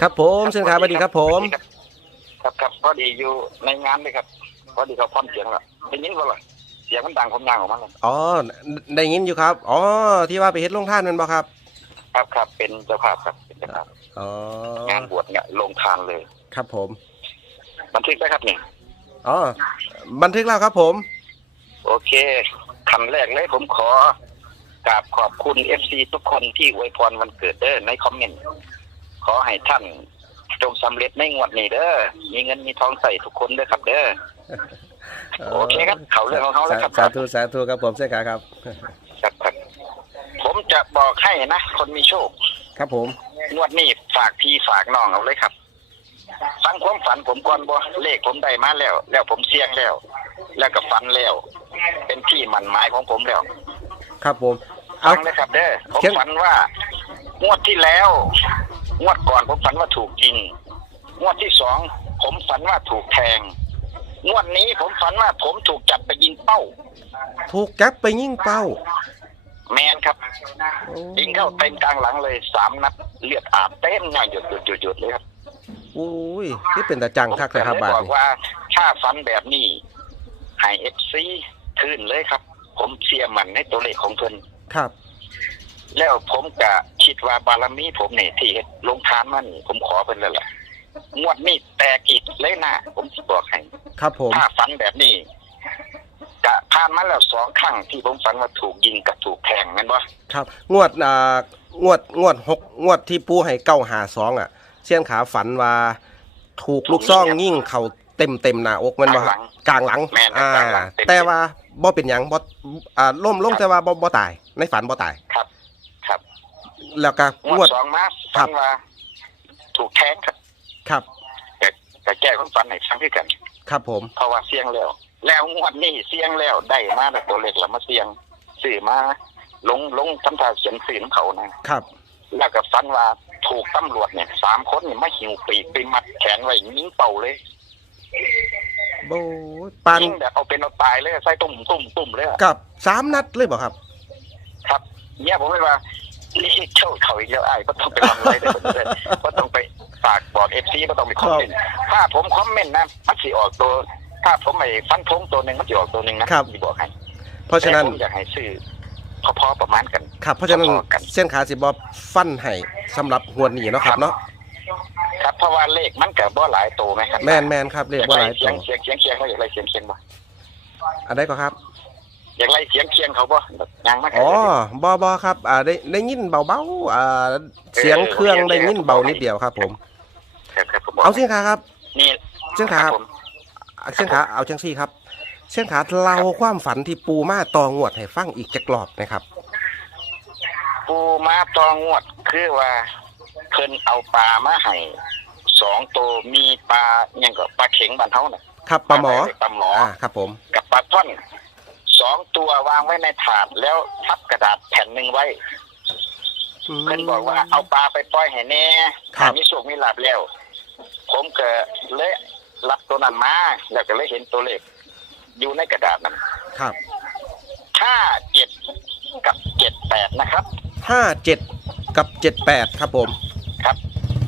ครับผมเชิญครับสวัสดีครับผม ครับครับพอดีอยู่ในงานเลยครับพอดีเขาพร้อมเสียงแล้วได้ยินบ่ล่ะเสียงมันดังผมยางออกมาเลยอ๋อได้ยินอยู่ครับ อ๋อ ที่ว่าไปเฮ็ดลงท่านนั่นบ่ครับ ครับครับเป็นเจ้าภาพครับเป็นเจ้าภาพอ๋องานบวชเนี่ยลงทานเลยครับผม บันทึกได้ครับเนี่ยอ๋อบันทึกแล้วครับผม โอเคคำแรกเลยผมขอกราบขอบคุณเอฟซีทุกคนที่อวยพรวันเกิดเด้อในคอมเมนต์ ขอให้ท่านจงสำเร็จในงวดนี้เด้อ มีเงินมีทองใส่ทุกคนเด้อครับเด้อ โอเคครับ เขาเรื่องของเขาแล้วครับ สาธุสาธุครับผมเชิญครับ ครับครับ ผมจะบอกให้นะ คนมีโชค ครับผม งวดนี้ฝากพี่ฝากน้องเอาเลยครับฟังความฝันผมก่อนบ่เลขผมได้มาแล้ว แล้วผมเสี่ยงแล้ว แล้วก็ฝันแล้ว เป็นที่หมันหมายของผมแล้ว ครับผมเอาฟังเลยครับเด้อผมเช่นฝันว่างวดที่แล้ว งวดก่อนผมฝันว่าถูกจริง งวดที่สองผมฝันว่าถูกแทง งวดนี้ผมฝันว่าผมถูกจับไปยิงเป้า ถูกจับไปยิงเป้า แมนครับโอ้ยิงเข้าเต็มกลางหลังเลยสามนัดเลือดอาบเต็มหน้าหยดหยดหยดหยดเลยครับโอ้ยที่เป็นตาจังคักเลยครับผมบาดก็เลยบอกนี้ว่าถ้าฟันแบบนี้ให้เอฟซีคืนเลยครับ ผมเชื่อมันในตัวเลขของเพิ่นครับ แล้วผมก็ คิดว่าบารมีผมเนี่ยที่เฮ็ดลงทานมานี่ผมขอเพิ่นแล้วแหละงวดนี้แตกอีกเลยนะผมสิบอกให้ครับผมถ้าฟันแบบนี้จะผ่านมาแล้วสองครั้งที่ผมฝันว่าถูกยิงกับถูกแทงแม่นบ่ครับ งวดอ่างวดงวดหกงวดที่ปูให้เก้าหาสองอะเชียนขาฝันว่า ถูกลูกซ่องยิ่งเข่าเต็มเต็มหน้าอกแมันบ่ครับกลางหลังแม่นอ่า กลางหลังเต็ม แต่ว่าบ่เป็นหยังบ่อ่าล่มลงแต่ว่าบ่บ่ตายในฝันบ่ตาย ครับครับ แล้วก็งงววดด สองมาครัฝับ นว่าถูกแทงครับครับ แต่แต่แก้ของฝันให้ฟังคือกัน ครับผม เพราะว่าเสี่ยงแล้ว แล้วงวดนี้เสี่ยงแล้วได้มาแต่ตัวเล็กแล้วมาเสี่ยงสื่อมาลงลงทำท่าเขียนสื่อของเขานะครับ แล้วก็ฟันว่าถูกตำรวจเนี่ยสามคนนี่มาหิวปีกไปมัดแขนไว้ยิงเป่าเลยโอ้ยปานยิงแบบเอาเป็นเอาตายเลยใส่ตุ่มตุ่มตุ่มเลยอะ กับสามนัดเลยบ่ครับ ครับเนี่ยผมเลยว่า นี่เจ้าเขาอีกแล้วไอ้ก็ต้องไปทำอะไรได้เลยก็ต้องไปฝากบอกเอฟซีก็ต้องไปคอมเมนต์ถ้าผมคอมเมนต์นะมันสิออกตัว ถ้าผมไม่ฟันธงตัวหนึ่งมันจะออกตัวหนึ่งนะครับที่บอกให้เพราะฉะนั้นแต่ผมอยากให้ซื้อพอๆประมาณกันครับเพราะฉะนั้นพอๆกันเส้นขาสิบ่ฟันให้สำหรับงวดนี้เนาะครับเนาะครับเพราะว่าเลขมันกับบ่หลายตัวไหมครับแม่นแม่นครับเรียกว่าหลายเสีตัยงวเสียงเสียงเคียงเขาอยากไล่เสียงเคียงบ่อันใดก็ครับ อยากไล่เสียงเคียงเขาบ่แบบยังมากอ๋อบอบอครับอ่าได้ได้ยินเบาๆอ่าเสียงเครื่องได้ยินเบานิดเดียวครับ ผมครับครับผมบอกเอาเส้นขาครับนี่เส้นขาครับผมเอาเส้นขาเอาจังซี่ครับเส้นขาเราความฝันที่ปูมาตองวดให้ฟังอีกจักรอบนะครับ ปูมาตองงวดคือว่าเพิ่นเอาปลามาให้สองตัวมีปลาหยังก็ปลาเข็งบ้านเฮาน่ะครับปลาหมอปลาหมออ่าครับผม กับปลาท่อน สองตัววางไว้ในถาดแล้วทับกระดาษแผ่นหนึ่งไว้เพิ่นบอกว่าเอาปลาไปปล่อยให้แน่ครับมีโชคมีลาบแล้ว ผมก็เลยรับตัวนั้นมา แล้วก็เลยเห็นตัวเลขอยู่ในกระดาษนั้นครับห้าเจ็ดกับเจ็ดแปดนะครับ ห้าเจ็ดกับเจ็ดแปดครับผม ครับ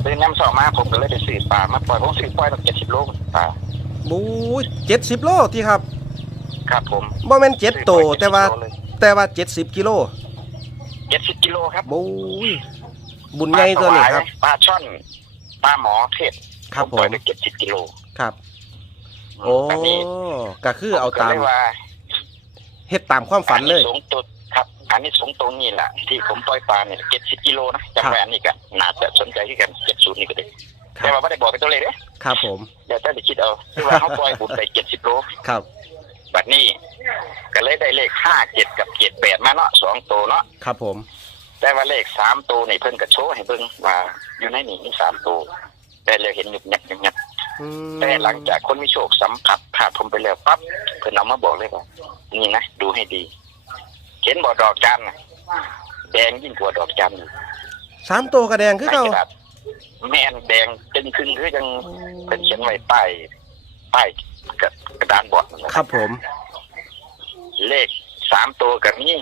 ตื่นน้ำสองมาผมก็เลยไปซื้อปลามาปล่อยผมซื้อปล่อยตั้งเจ็ดสิบโลปลาบูเจ็ดสิบโลที่ครับ ครับผมบ่แม่นเจ็ดโตวแต่ว่า แต่ว่าเจ็ดสิบกิโลเจ็ดสิบกิโลครับบูยบุญใหญ่ตัวนี้ครับ ปลาช่อนปลาหมอเทศครับผปล่อยมไปเจ็ดสิบกิโลครับ โอ้อันนี้ก็คือเอาตามก็เลยว่าเฮ็ดตามความฝันเลย อัสูงตัวครับ อันนี้สูงตรงนี้แหละที่ผมปล่อยปลาเนี่ยเจ็ดสิบกิโลนะจำไว้อันนี้กันน่าจะสนใจที่กันเจ็ดศูนย์นี่ก็ได้คแต่รับว่าไม่ได้บอกเป็นตัวเลขเด้ครับผม เดี๋ยวท่านจะคิดเอาที่ว่าเขาปล่อยบุญไปเจ็ดสิบโล ครับ บัดนี้ ก็เลยได้เลขห้าเจ็ดกับเจ็ดแปดมาเนาะสองตัวเนาะครับผม แต่ว่าเลขสามตัวนี่เพิ่นก็โชว์ให้เบิ่งว่าอยู่ในนี่มีสามตัวแต่เราเห็นหยุบยับหยุบยับอืมแต่หลังจากคนมีโชคสัมผัสผ่านผมไปแล้วปั๊บเพิ่นเอามาบอกเลยว่านี่นะดูให้ดี เห็นบ่ดอกจันทร์น่ะแดงยิ่งกว่าดอกจันทร์อีก สามตัวกระแดงคือในเก่ากระดาษแม่นแดงจึงขึ้นคือจังเป็นเขียนไว้ป้ายป้าย กับกระดานบอดนั่นแหละครับผม เลขสามตัวกับนี่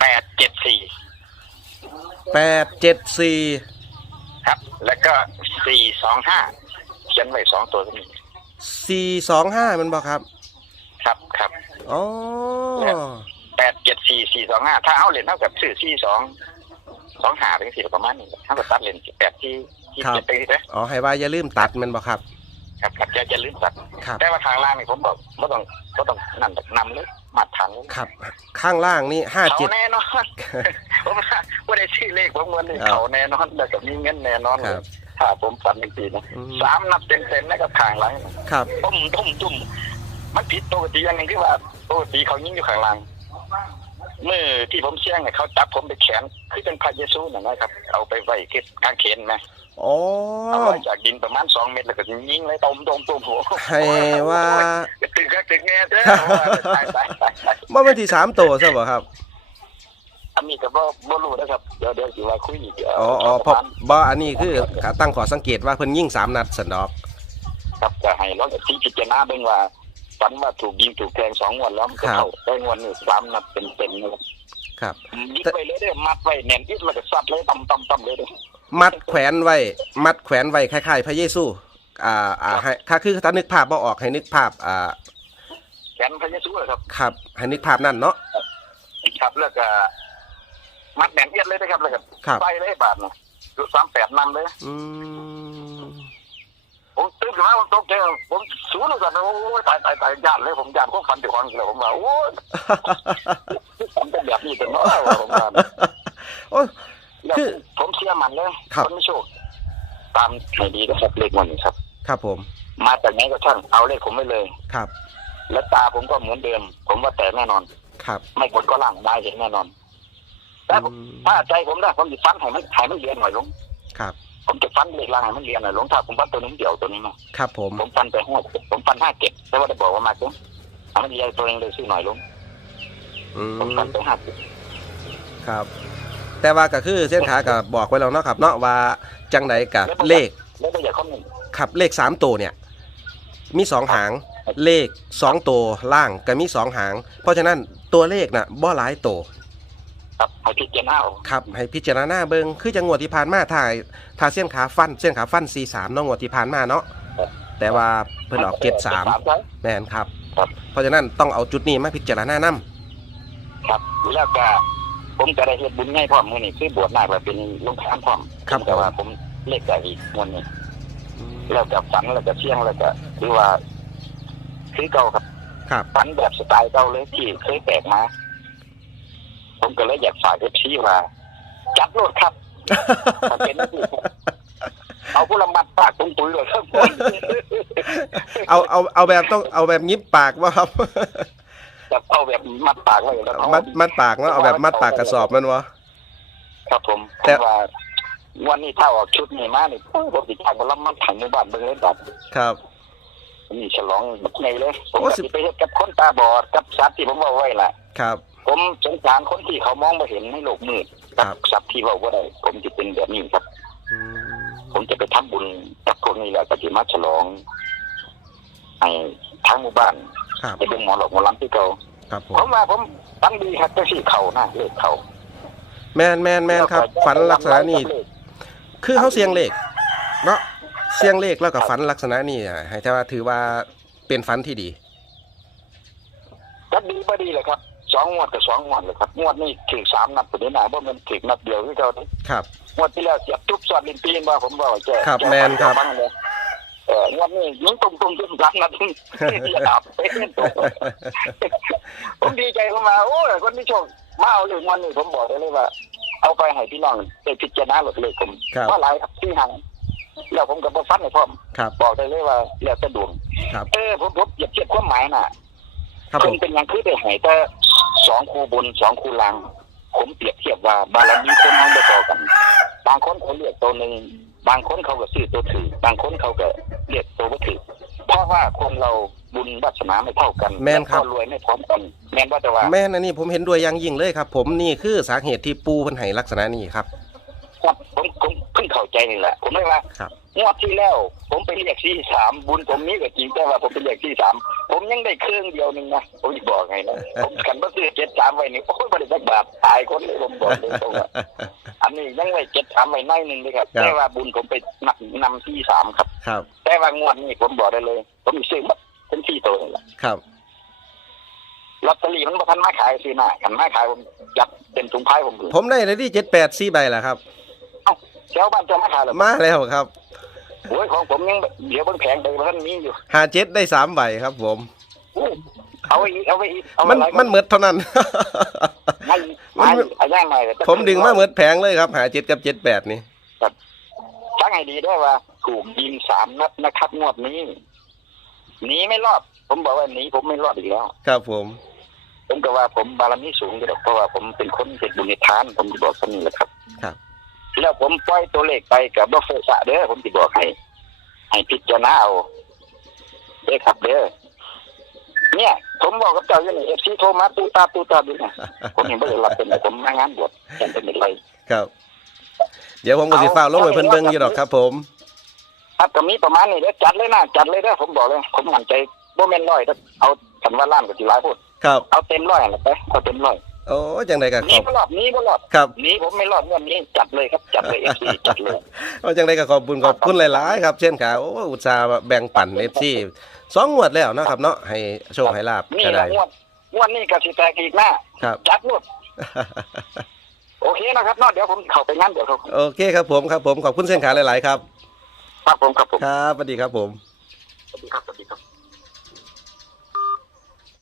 แปดเจ็ดสี่แปดเจ็ดสี่ครับ แล้วก็สี่สองห้าเขียนไว้สองตัวนี้สี่สองห้ามันบอกครับ ครับครับอ๋อ แปดเจ็ดสี่สี่สองห้าถ้าเอาเหรียญเท่ากับชื่อสี่สองสองหาเป็นสี่ประมาณนี้เท่ากับตัดเหรียญแปดที่ที่เจ็ดไปนะอ๋อ ให้ว่าอย่าลืมตัดมันบอกครับ ครับครับจะจะลืมตัดครับแต่ว่าทางล่างนี่ผมบอกไม่ต้องไม่ต้องนั่นแบบนำเลยมาทันเลยครับ ข้างล่างนี่ห้าเขาเจ็ด แน่นอนผมว่าว่าได้ชื่อเลขผมวันนี้ครับเขาแน่นอนแล้วก็มีเงินแน่นอนเลคยรับถ้าผมฝันจริงๆนะอืม สามนับเต็มๆนะครับทางหลังครับตุ้มตุ้มตุ้มมันผิดปกติอย่างหนึงที่ว่าปกติเขายิงอยู่ข้างหลัง เมื่อที่ผมเชี่ยงเนี่ยเขาจับผมไปแขนคือเป็นพระเยซูน่ะนะครับ เอาไปไว้ที่กางเขนนะอ๋อเอาไว้จากดินประมาณสองเมตรแล้วก็ยิงเลยต้มต้มต้มหัวให้ว่าตึกก็ตึกแน่เด้อตายตายตายตายว่ามันที่สามตัวใช่ป่ะครับอันนี้ก็บ่บ่รู้นะครับเดี๋ยวเดี๋ยวสิว่าคุยอีกเดี๋ยวอ๋ออ๋อเพราะบ่อันนี้คือตั้งขอสังเกตว่าเพิ่นยิงสามนัดสันดอกครับจะให้เราจะที่พิจารณาเบิ่งว่า ฝันว่าถูกยิงถูกแทงสองงวันแล้วมันก็เข้าได้งวันนี้สามนัดเป็นๆนะครับครับยิงไปเลยเด้อมัดไว้แน่นอิดแล้วก็ซัดเลยต่ำต่ำต่ำเลยเด้อมัดแขวนไว้ มัดแขวนไว้คล้ายๆ พระเยซู อ่า อ่าให้ถ้าคือถ้านึกภาพบ่ออกให้นึกภาพ อ่าแขนพระเยซูอะครับ ครับ ให้นึกภาพนั่นเนาะ ครับแล้วก็มัดแน่นเอียดเลยนะครับแล้วก็ครับไปเลยบาทนะจุดสามแปดนำเลย อืมผม ตื่นขึ้นมาผมตกใจผมสูนย์กันนะโอ้ยตายตายตายญาติเลยผมญาติพวกฟันถึงคนเลยผมว่าโอ้ยฝันเป็นแบบนี้แต่เนาะว่าผมว่าโอ้ยแล้วคือผมเชื่อมันเลยครับนไม่โชคตามให้ดีนะครับเลขมันนี่ครับ ครับผม มาจากไหนก็ช่างเอาเลขผมไว้เลยครับ และตาผมก็เหมือนเดิม ผมว่าแต่แน่นอน ครับ ไม่กดก็ล่างได้เห็นแน่นอนแต่ผมอืมถ้าใจผมได้ผมจะฟันให้มันให้มันเรียนหน่อยลงครับ ผมจะฟันเลขล่างให้มันเรียนหน่อยลงถ้าผมฟันตัวนี้เดี่ยวตัวนี้นะครับผมผมฟันไปห้าผมฟันห้าเจ็ดแต่ว่าได้บอกว่ามาจังให้มันเรียนตัวเองเลยซื้อหน่อยลงอืผมฟันมไปห้าเจ็ดครับ แต่ว่าก็คือเส้นขากับบอกไว้แล้วเนาะครับเนาะว่าจังไดกับเลขแล้วก็อย่าข้อมูลครับเลขสามตัวเนี่ย มีสองหางเลขสองตัวล่างก็มีสองหาง เพราะฉะนั้นตัวเลขน่ะบ่หลายตัว ครับให้พิจารณาเอาครับให้พิจารณาเบิงคือจังหวดที่ผ่านมาถ่ายถ้าเส้นขาฟันเส้นขาฟัน4 3เนาะงวดที่ผ่านมาเนาะแต่ว่าเพิ่นออกเจ็ดสามใช่แม่นครับ ครับ เพราะฉะนั้นต้องเอาจุดนี้มาพิจารณานํครับแล้วก็ผมก็ได้เฮ็ดบุญง่ายพร้อมมื้อนี้คือบวชนาคแล้วเป็นลงทานพร้อมแต่ว่าผมเลขได้อีกวันนี้แล้วก็ฝันแล้วก็เสี่ยงแล้วก็คือว่าคือเก่าครับครับฝันแบบสไตล์เก่าเลยที่เคยแปลกมา ผมก็เลยอยากฝากเอฟซีว่าจัดโลดครับถ้าเป็นที่เอาผู้ละมัดปากตุ้งตุ้ยเลยครับเอาเอาเอาแบบต้องเอาแบบยิบปากว่าครับจะเอาแบบมัดปากไว้แล้วเอามัดมัดปากเนาะเอาแบบมัดปากกระสอบมันวะครับผมผแต่มว่าวันนี้ถ้าออกชุดนี้มานี่ผมติดทางมาละมัดถังในบ้านเบิ่งเลยบัดครับนี่ฉลองไงเลยผมโอ้ก็สิสิไปเฮ็ดกับคนตาบอดกับสัตว์ที่ผมบอกไว้ล่ะ ครับ ผมสงสารคนที่เขามองไม่เห็นในโลกมืดครักับสัตว์ที่เว่าว่าได้ผมจะเป็นแบบนี้ครับ อืมผมจะไปทำบุญกับพวกนี้แหละก็จะมาฉลองไอ้ทางหมู่บ้านครับไปเป็นหมอหลอกหมอลำที่เขาครับผผมมว่าผมตั้งดีครับแต่สี่เขานะเลขเขาแมนแมนแมนครับ ฝันลักษณะนี้ คือเขาเสียงเลขเนาะเสียงเลขแล้วก็ฝันลักษณะนี้อะให้แต่ว่าถือว่าเป็นฝันที่ดีก็ดีบ่ดีเลยครับ สองงวดกับสองงวดเลยครับงวดนี้ถือสามนัดตัวนี้นะเพราะมันถือนัดเดียวที่เขาเนี่ยครับ งวดที่แล้วเสียบทุบสอดลินปีนว่าผมบอกว่าแกครับแกแม่นครับฟังเลยเอองวดนี้ยิงตุ้มตุ้มตุ้มสามนัดอย่าดับเป็นตัวผมดีใจเข้ามาโอ้ยคนที่โชคมาเอาเรื่องวันนี้ผมบอกได้เลยว่า เอาไปให้พี่น้องไปพิจารณาหลดเลยผมครับว่าหลายครับที่หังแล้วผมก็บอฟันให้พร้อมครับบอกได้เลยว่าแล้วแต่ดวงครับเออผมผมอย่าเทียบความหมายน่ะ ครับผเพิ่มนเป็นหยังคือได้ให้แต่สองคูบนสองคูล่าง ผมเปรียบเทียบว่าบารมีคนน้องบ่ต่อกัน บางคนเขาเรียกตัวหนึ่งบางคนเขาก็ซื้อตัวถือบางคนเขาก็เรียกตัวบ่ถือเพราะว่าคนเราบุญวาสนาไม่เท่ากันแม่นครับ ล้วก็รวยไม่พร้อมกัน แม่นว่าแต่ว่า แม่นอันนี้ผมเห็นด้วยอย่างยิ่งเลยครับ ผมนี่คือสาเหตุที่ปูเพันให้ลักษณะนี้ครับ ครับผมผมเพิ่งเข้าใจนี่แหละ ผมไม่ว่าครับ งวดที่แล้ว ผมไปเรียกที่สามบุญผมนี้ก็จริงแต่ว่าผมไปเรียกที่สามผมยังได้เครื่องเดียวหนึงนะผมจะบอกให้นะผมกันว่าซื้อเจ็ดสามไว้นี่โอ้ยบริษัทบาทตายคนเลยผมบอกเลยตรงว่าอันนี้ยังไว้เจ็ดสามไว้หน้อยหนึ่งเลยครับครับ แต่ว่าบุญผมไปนับนำที่สามครับ ครับ แต่ว่างวดนี้ผมบอกได้เลย ผมซื้อหมดเป็นที่ตัวนี่แหละครับ ลอตเตอรี่มันบ่ทันมาขายสินะกันมาขายผมยัดเป็นถุงพายผมเลยผมได้เลยที่เจ็ดแปดสี่ใบแหละครับ เอ้าแถวบ้านจะมาขายเหรอ มาแล้วครับ โอ้ยของผมยังเดี๋ยวบนแผงไปท่านมีอยู่หาเจ็ดได้สามใบครับผม อู้เอาไว้อีกเอาไว้อีกเอามันไว้มันเหมือดเท่านั้น ไม่มันไม่เอาย่างหน่อยผมดึงมาเหมือดแผงเลยครับหาเจ็ดกับเจ็ดแปดนี่ ตั้งให้ดีด้วยว่า ถูกยิงสามนัดนะครับงวดนี้หนีไม่รอด ผมบอกว่าหนีผมไม่รอดอีกแล้ว ครับผม ผมก็ว่าผมบารมีสูงอยู่แล้วเพราะว่าผมเป็นคนเสร็จบุญในทาน ผมจะบอกคำนี้แหละครับ ครับ แล้วผมปล่อยตัวเลขไปกับบัฟเฟอร์สะเด้อผมจะบอกให้ ให้พิจารณาเอาเด้อครับเด้อเนี่ย ผมบอกกับเจ้าอยู่นี่เอฟซีโทรมาตูตาตูตาดูนะผมยังไม่ได้รับเป็นไรผมมางานบวชยังเป็นไรครับ เดี๋ยวผมก็สิฟ้าวลงไปเพิ่นเบิ่งอยู่ดอกครับ ผมครับก็มีประมาณนี้เด้อจัดเลยนะจัดเลยเด้อผมบอกเลยผมมั่นใจบ่แม่นร้อยเด้อเอาคันว่าล้านก็สิหลายพูดครับเอาเต็มร้อยนั่นไปเอาเต็มร้อย โอ้จังไดก็หขนี้อบ บ่รอดหนี้บ่รอดครับหนี้ผมไม่รอดเรื่องนี้จัดเลยครับจัดเลยเอฟซีจัดเลย โอ้จังไดก็ขอบคุณขอบคุณหลายๆครับ เช่นขาโอ้อุตส่าห์แบ่งปัน FC สองงวดแล้วเนาะครับเนาะให้โชคให้ลาบนี่ก็แหละได้งวดงวดนี้ก็สิแตกอีกนะครับ จัดหมดโอเคนะครับเนาะเดี๋ยวผมเข้าไปงั้นเดี๋ยวเขาโอเคครับผมครับผมขอบคุณเส้นขาหลาย ๆ ครับ ครับผมครับผมครับสวัสดีครับผม สวัสดีครับสวัสดีครับ